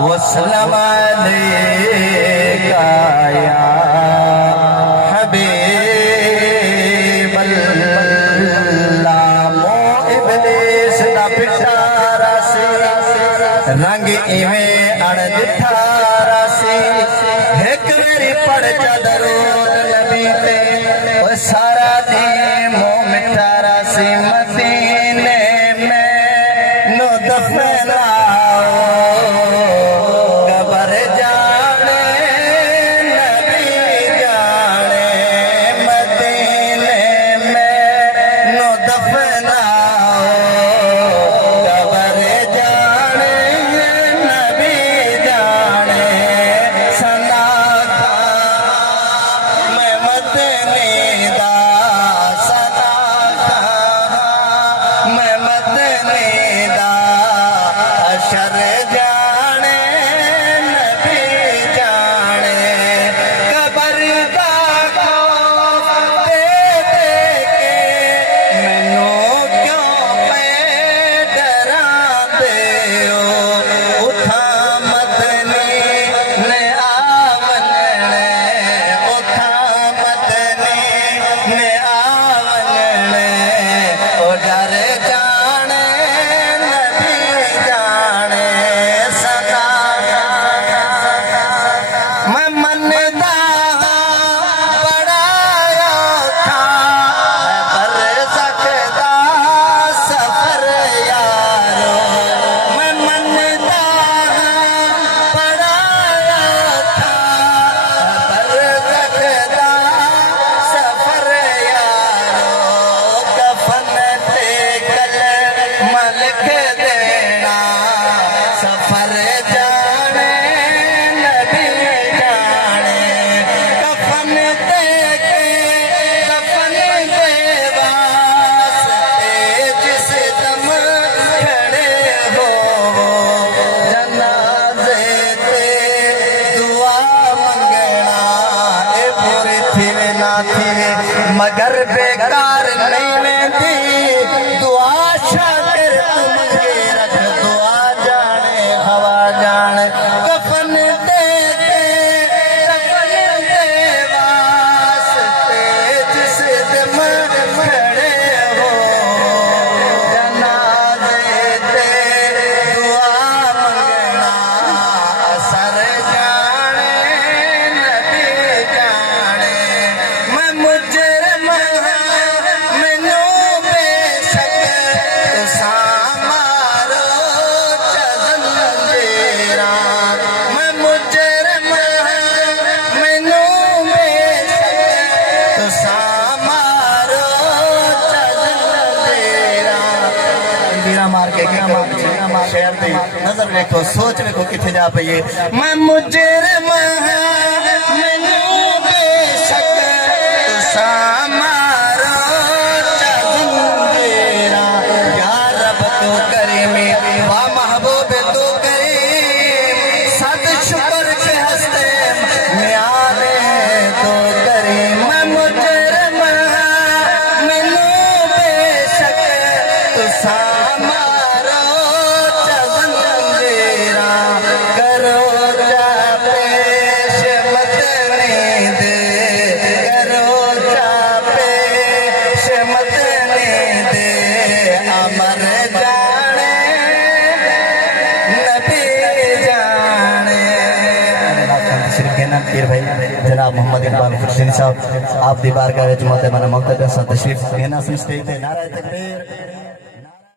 वसल्लम अलैका या हबीबल्लाह। मो इब्लीस दा पिटारा सी, रंग इवें अण दिठारा सी। एक मेरी पढ़ चा दरूद नबी ते, ओ सारा दी मो मिठारा सी। मदीने में नो दफनाओ कबर जाने नबी जाने। मदीने में नो दफनाओ कबर जाने नबी जाने। सना था मैं मदनी दा, सना था मैं मदनी दा। अशर जाने नबी जाने। कबर दा खौफ दे दे के मैनू क्यों पे डरांदे हो। उठा मदनी ने आवने, उठा मदनी ने आवने। ओ डर जाने नबी जाने। सदा मैं मनदा बड़ा औखा पर सकदा सफर यारो। मैं मनदा बड़ा औखा पर सकदा सफर यारो। कफन ते कलमा लिख देना, सफर जाने नबी जाने। कफन ते कफन दे वास्ते जिस दम खड़े हो, जनाजे ते दुआ मंगना। ए पूरी थीवे ना थीवे मगर बेकार नहीं वेंदी दुआ। शाकिर तू मंगे रख दुआ जाने हवा जाने। कफन दे कफन दे वास्ते जिस दम खड़े हो, जनाजे ते दुआ मंगना। असर जाने नबी जाने। मैं मुजरिम मैनू बेशक तुसा मारो चजंजेरा। मैं मुजरिम मैनू बेशक तुसा मारो चजंजेरा। बीड़ा मार के शेर दी नजर देखो, सोच देखो किथे जा पई है। मैं मुजरिम मैनू बेशक तुसा मारो चजंजेरा। या रब तू करीमी वा महबूब तू करीम। सद शुक्र के हस्ते म्यारे तू करीम। मैं मुजरिम मैनू बेशक तुसा मारो चजंजेरा। करो जा पेश मदनी दे, करो जा पेश मदनी दे। अमर जाने नबी जाने। तशरीफ कहना पीर भाई जनाब मोहम्मद इकबाल हुसैन साहब आप दीवार का विच मौते मन मौके तशरीफ कहना सुनते नारा तकबीर।